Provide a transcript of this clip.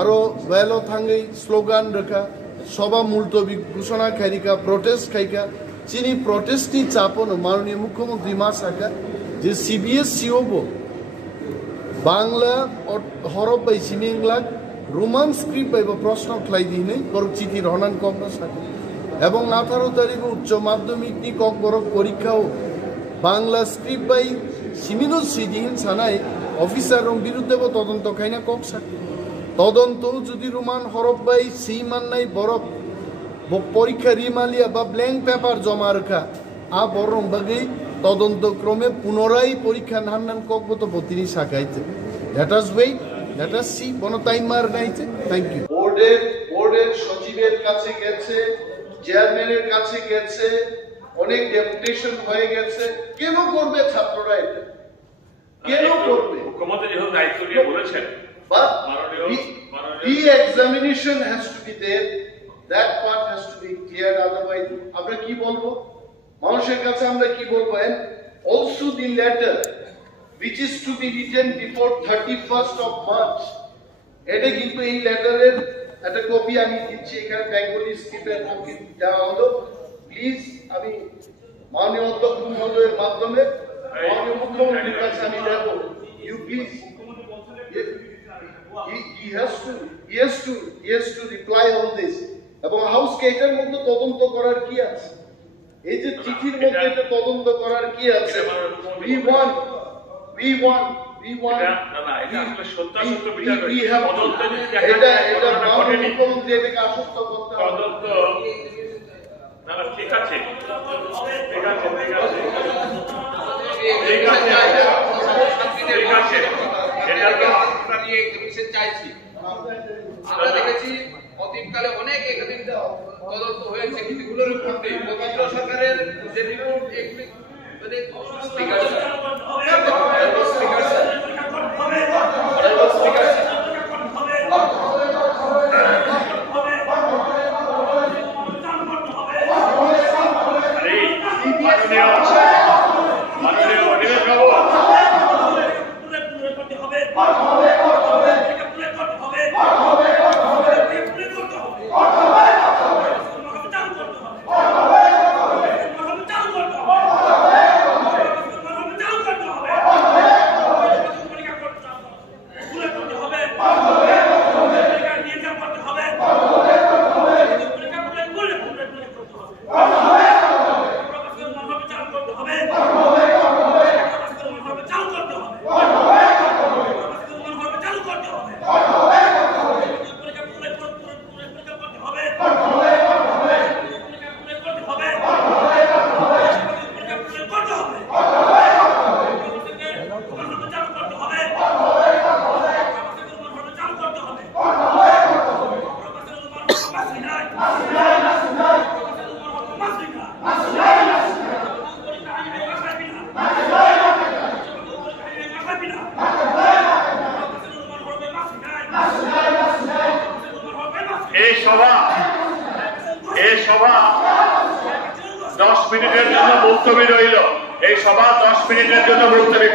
আরো ওয়েলো থাঙ্গি স্লোগান রেখা সভা মুলতবি ঘোষণা খাইকা প্রটেস্ট খাইকা চিনি প্রটেস্টনি চাপন মাননীয় মুখ্যমন্ত্রী মা সাকা যে সিবিএসসিওবো বাংলা হরফ বাই সিমিংলাক রোমান স্ক্রিপ্ট বাই প্রশ্ন খাই দিনে বড় চিঠি রহনান কমনা সাকা এবং 18 তারিখ উচ্চ মাধ্যমিক নি কক বড় পরীক্ষাও Bangla script by Cimino সিদিন Sanai officer রং বিরুদ্ধে তদন্ত খাইনা কক সাকা তদন্ত যদি রোমান হরফ বাই সেই মান্নাই বরফ পরীক্ষা রিমালিয়া বা ব্ল্যাঙ্ক পেপার জমা রাখা বরং বাকি তদন্ত ক্রমে পুনরায় পরীক্ষা নান্নান ককবত বতিনি শাখাইতে let us wait let us see কোন টাইম মার নাইতে থ্যাংক ইউ বোর্ডের সচিবের কাছে গেছে চেয়ারম্যানের কাছে গেছে অনেক ডেপুটেশন হয়ে গেছে কেন করবে ছাত্ররা এটা কেন করবে মুখ্যমন্ত্রী যখন দায়িত্ব নিয়ে বলেছেন but re-examination has to be there. That part has to be cleared. Otherwise, আমরা কি বলবো মানুষের কাছে আমরা কি বলবো and also the letter which is to be written before 31st of March এটা কিন্তু এই লেটারের একটা কপি আমি দিচ্ছি এখানে বেঙ্গলি স্ক্রিপ্টের কপি দেওয়া হলো প্লিজ আমি মাননীয় অধ্যক্ষ মহোদয়ের মাধ্যমে মাননীয় মুখ্যমন্ত্রীর কাছে আমি দেব you please He has to reply on this. এবং হাউস কেটার মধ্যে তদন্ত করার কি আছে এই যে চিঠির মধ্যে এটা তদন্ত করার কি আছে we want না এটা আসলে সত্যাসত্য বিচার তদন্ত এটা মুখ্যমন্ত্রী এটাকে আশ্বস্ত করতে হবে তদন্ত না ঠিক আছে আমরা দেখেছি অতীতকালে অনেক একাধিক তদন্ত হয়েছে কিন্তু এগুলোর রিপোর্টে কেন্দ্র সরকারের যে রিপোর্ট এগুলি এই সভা 10 মিনিটের জন্য মুলতবি রইল এই সভা 10 মিনিটের জন্য মুলতবি